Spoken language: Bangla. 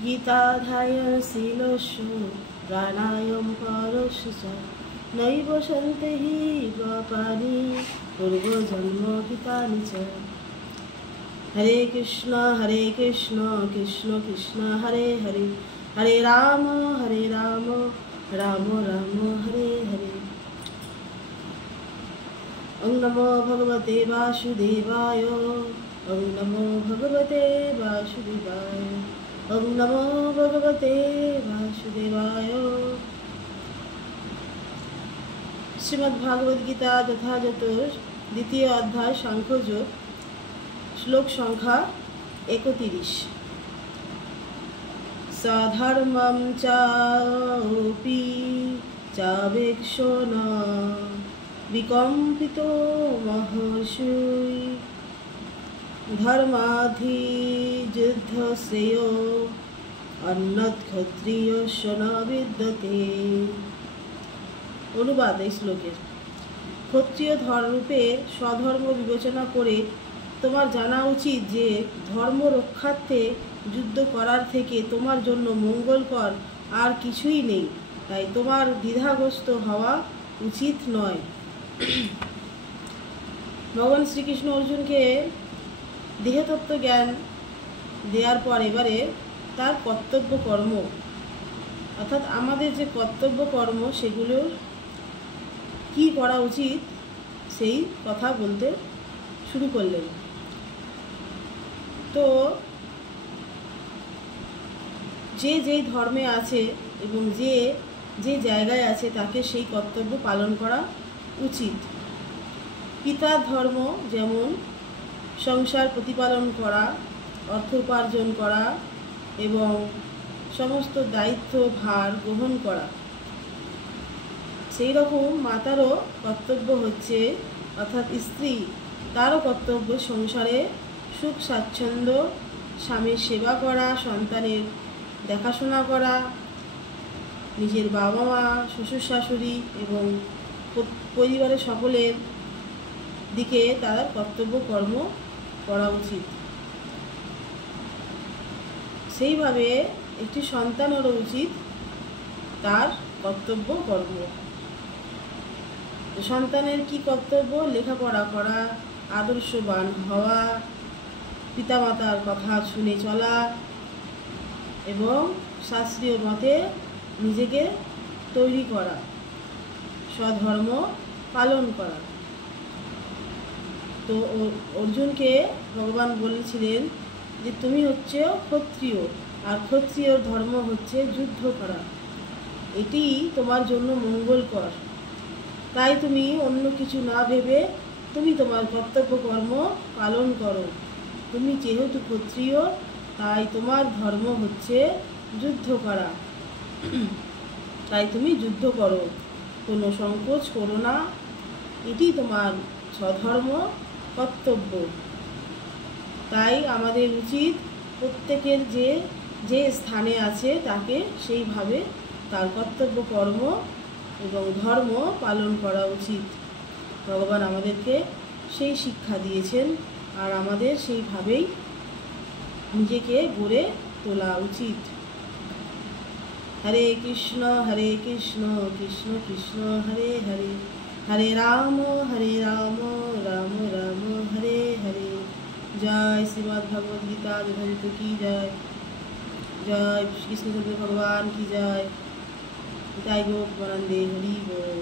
गीताध्याय शीलस्सु प्राणायाम परस्य च नैव सन्ति हि पापानि पूर्वजन्मकृतानि च। हरे कृष्ण कृष्ण कृष्ण हरे हरे, हरे राम राम राम हरे हरे। ओं नमो भगवते वासुदेवाय, ओं नमो भगवते वासुदेवाय, ओं नमो भगवते वासुदेवाय। श्रीमद्भागवत गीता যথাযথ দ্বিতীয় অধ্যায় সাংখ্যযোগ, শ্লোক সংখ্যা 31। সাধর্মং চাপি চাবেক্ষো ন বিকম্পিতো মহর্ষি ধর্মাধিযুদ্ধ শ্রেয় অন্যৎ ক্ষত্রিয়স্য ন বিদ্যতে। অনুবাদ এই শ্লোকের: ক্ষত্রিয় ধর্মরূপে স্বধর্ম বিবেচনা করে তোমার জানা উচিত যে ধর্ম রক্ষার্থে যুদ্ধ করার থেকে তোমার জন্য মঙ্গলকর আর কিছুই নেই, তাই তোমার দ্বিধাগ্রস্ত হওয়া উচিত নয়। ভগবান শ্রীকৃষ্ণ অর্জুনকে দেহতত্ত্ব জ্ঞান দেওয়ার পর এবারে তার কর্তব্য কর্ম, অর্থাৎ আমাদের যে কর্তব্য কর্ম সেগুলোর কি করা উচিত সেই কথা বলতে শুরু করলেন। তো যে যেই ধর্মে আছে এবং যে যে জায়গায় আছে তাকে সেই কর্তব্য পালন করা উচিত। পিতার ধর্ম যেমন সংসার প্রতিপালন করা, অর্থ উপার্জন করা এবং সমস্ত দায়িত্ব ভার গ্রহণ করা, সেই রকম মাতারও কর্তব্য হচ্ছে, অর্থাৎ স্ত্রী তারও কর্তব্য সংসারে সুখ স্বাচ্ছন্দ্য, স্বামীর সেবা করা, সন্তানের দেখাশোনা করা, নিজের বাবা মা শ্বশুর শাশুড়ি এবং পরিবারের সকলের দিকে তার কর্তব্য কর্ম করা উচিত। সেইভাবে একটি সন্তানেরও উচিত তার কর্তব্য কর্ম। সন্তানের কি কর্তব্য? লেখাপড়া করা, আদর্শবান হওয়া, পিতামাতার কথা শুনে চলা এবং শাস্ত্রীয় মতে নিজেকে তৈরি করা, স্বধর্ম পালন করা। তো অর্জুনকে ভগবান বলেছিলেন যে তুমি হচ্ছে ক্ষত্রিয়, আর ক্ষত্রিয় ধর্ম হচ্ছে যুদ্ধ করা, এটি তোমার জন্য মঙ্গলকর। তাই তুমি অন্য কিছু না ভেবে তুমি তোমার কর্তব্য কর্ম পালন করো। তুমি যেহেতু ক্ষত্রিয় তাই তোমার ধর্ম হচ্ছে যুদ্ধ করা, তাই তুমি যুদ্ধ করো, কোনো সংকোচ করো না, এটি তোমার স্বধর্ম কর্তব্য। তাই আমাদের উচিত প্রত্যেকের যে যে স্থানে আছে তাকে সেইভাবে তার কর্তব্য কর্ম এবং ধর্ম পালন করা উচিত। ভগবান আমাদেরকে সেই শিক্ষা দিয়েছেন, আর আমাদের সেইভাবেই নিজেকে গড়ে তোলা উচিত। হরে কৃষ্ণ কৃষ্ণ কৃষ্ণ হরে হরে, হরে রাম রাম রাম হরে হরে। জয় শ্রীমদ্ ভগবদ গীতা যথাযথ কি জয়, জয় কৃষ্ণচন্দ্র ভগবান কি জয়। তাই গো বন্দে হরি বল।